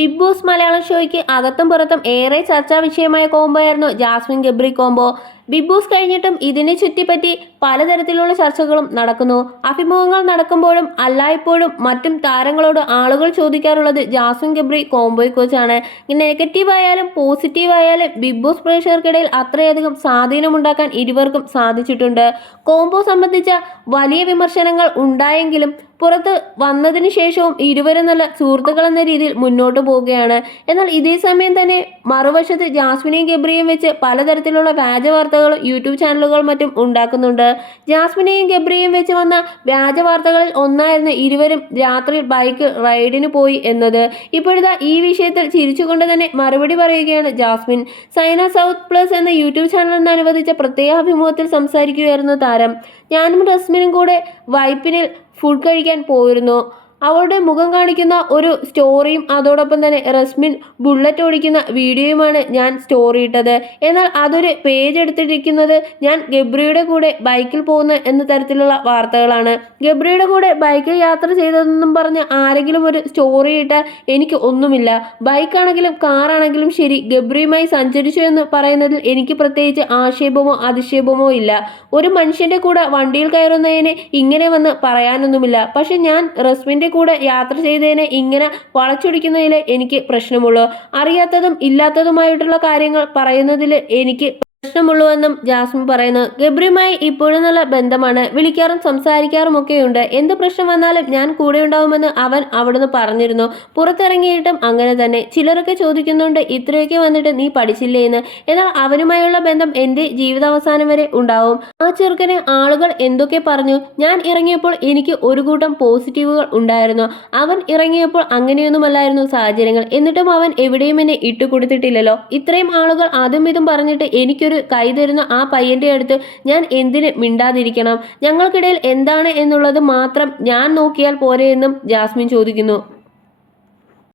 Big boss Malayalam ഷോയ്ക്ക് അകത്തും പുറത്തും ഏറെ ചർച്ചാ വിഷയമായ കോംബോയായിരുന്നു Jasmine Gabri combo. Bigg Boss കഴിഞ്ഞിട്ടും ഇതിനെ ചുറ്റിപ്പറ്റി പലതരത്തിലുള്ള ചർച്ചകളും നടക്കുന്നു. അഭിമുഖങ്ങൾ നടക്കുമ്പോഴും അല്ലായ്പ്പോഴും മറ്റും താരങ്ങളോട് ആളുകൾ ചോദിക്കാറുള്ളത് ജാസ്മിൻ ഗബ്രി കോംബോയെക്കുറിച്ചാണ്. നെഗറ്റീവ് ആയാലും പോസിറ്റീവ് ആയാലും ബിഗ് ബോസ് പ്രേക്ഷകർക്കിടയിൽ അത്രയധികം സ്വാധീനമുണ്ടാക്കാൻ ഇരുവർക്കും സാധിച്ചിട്ടുണ്ട്. കോംബോ സംബന്ധിച്ച വലിയ വിമർശനങ്ങൾ ഉണ്ടായെങ്കിലും പുറത്ത് വന്നതിന് ശേഷവും ഇരുവരും നല്ല സുഹൃത്തുക്കൾ എന്ന രീതിയിൽ മുന്നോട്ട് പോവുകയാണ്. എന്നാൽ ഇതേ സമയം തന്നെ മറുവശത്ത് ജാസ്മിനെയും ഗബ്രിയെയും വെച്ച് പലതരത്തിലുള്ള വ്യാജ വാർത്തകളും യൂട്യൂബ് ചാനലുകളും മറ്റും ഉണ്ടാക്കുന്നുണ്ട്. ജാസ്മിനെയും ഗബ്രിയെയും വെച്ച് വന്ന വ്യാജ വാർത്തകളിൽ ഒന്നായിരുന്നു ഇരുവരും രാത്രി ബൈക്ക് റൈഡിന് പോയി എന്നത്. ഇപ്പോഴത്തെ ഈ വിഷയത്തിൽ ചിരിച്ചുകൊണ്ട് തന്നെ മറുപടി പറയുകയാണ് ജാസ്മിൻ. സൈന സൗത്ത് പ്ലസ് എന്ന യൂട്യൂബ് ചാനലിന് അനുവദിച്ച പ്രത്യേക അഭിമുഖത്തിൽ സംസാരിക്കുകയായിരുന്നു താരം. ഞാനും റസ്മിനും കൂടെ വൈപ്പിനിൽ ഫുഡ് കഴിക്കാൻ പോയിരുന്നു. അവളുടെ മുഖം കാണിക്കുന്ന ഒരു സ്റ്റോറിയും അതോടൊപ്പം തന്നെ റസ്മിൻ ബുള്ളറ്റ് ഓടിക്കുന്ന വീഡിയോയുമാണ് ഞാൻ സ്റ്റോറി ഇട്ടത്. എന്നാൽ അതൊരു പേജ് എടുത്തിരിക്കുന്നത് ഞാൻ ഗബ്രിയുടെ കൂടെ ബൈക്കിൽ പോകുന്ന എന്ന തരത്തിലുള്ള വാർത്തകളാണ്. ഗബ്രിയുടെ കൂടെ ബൈക്കിൽ യാത്ര ചെയ്തതെന്നും പറഞ്ഞ് ആരെങ്കിലും ഒരു സ്റ്റോറി ഇട്ടാൽ എനിക്ക് ഒന്നുമില്ല. ബൈക്കാണെങ്കിലും കാറാണെങ്കിലും ശരി, ഗബ്രിയുമായി സഞ്ചരിച്ചു എന്ന് പറയുന്നതിൽ എനിക്ക് പ്രത്യേകിച്ച് ആക്ഷേപമോ അധിക്ഷേപമോ ഇല്ല. ഒരു മനുഷ്യന്റെ കൂടെ വണ്ടിയിൽ കയറുന്നതിന് ഇങ്ങനെ വന്ന് പറയാനൊന്നുമില്ല. പക്ഷെ ഞാൻ റസ്മിന്റെ കൂടെ യാത്ര ചെയ്തതിനെ ഇങ്ങനെ വളച്ചൊടിക്കുന്നതിൽ എനിക്ക് പ്രശ്നമുള്ളൂ. അറിയാത്തതും ഇല്ലാത്തതുമായിട്ടുള്ള കാര്യങ്ങൾ പറയുന്നതിൽ എനിക്ക് പ്രശ്നമുള്ളൂവെന്നും ജാസ്മിൻ പറയുന്നു. ഗബ്രിയുമായി ഇപ്പോഴും നല്ല ബന്ധമാണ്, വിളിക്കാറും സംസാരിക്കാറുമൊക്കെയുണ്ട്. എന്ത് പ്രശ്നം വന്നാലും ഞാൻ കൂടെ ഉണ്ടാവുമെന്ന് അവൻ അവിടുന്ന് പറഞ്ഞിരുന്നു. പുറത്തിറങ്ങിയിട്ടും അങ്ങനെ തന്നെ. ചിലരൊക്കെ ചോദിക്കുന്നുണ്ട് ഇത്രയൊക്കെ വന്നിട്ട് നീ പഠിച്ചില്ലേ എന്ന്. എന്നാൽ അവനുമായുള്ള ബന്ധം എൻ്റെ ജീവിതാവസാനം വരെ ഉണ്ടാവും. ആ ചെറുക്കനെ ആളുകൾ എന്തൊക്കെ പറഞ്ഞു. ഞാൻ ഇറങ്ങിയപ്പോൾ എനിക്ക് ഒരു കൂട്ടം പോസിറ്റീവുകൾ ഉണ്ടായിരുന്നു. അവൻ ഇറങ്ങിയപ്പോൾ അങ്ങനെയൊന്നുമല്ലായിരുന്നു സാഹചര്യങ്ങൾ. എന്നിട്ടും അവൻ എവിടെയും എന്നെ ഇട്ടുകൊടുത്തിട്ടില്ലല്ലോ. ഇത്രയും ആളുകൾ അതും ഇതും പറഞ്ഞിട്ട് എനിക്കൊരു കൈ തരുന്ന ആ പയ്യന്റെ അടുത്ത് ഞാൻ എന്തിന് മിണ്ടാതിരിക്കണം? ഞങ്ങൾക്കിടയിൽ എന്താണ് എന്നുള്ളത് മാത്രം ഞാൻ നോക്കിയാൽ പോരെ എന്നും ജാസ്മിൻ ചോദിക്കുന്നു.